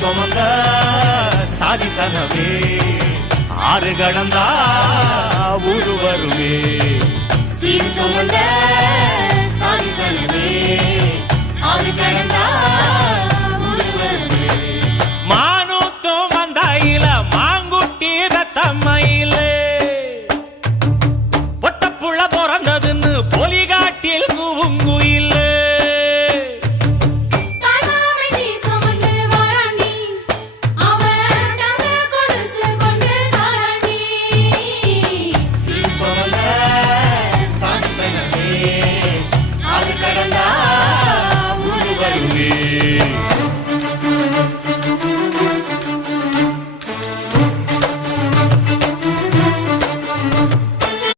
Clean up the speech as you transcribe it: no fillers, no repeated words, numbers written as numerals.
சுமந்த சாதிசனமே ஆறு கடந்தா ஊரு வருமே சீர் சுமந்த சாதிசனமே ஆறு கடந்தா ஊரு வருமே மானூத்தும் வந்தாயில மாங்குட்டி ரத்தம்மையில பொட்டப்புள்ள பிறந்ததுன்னு பொலிகாட்டில்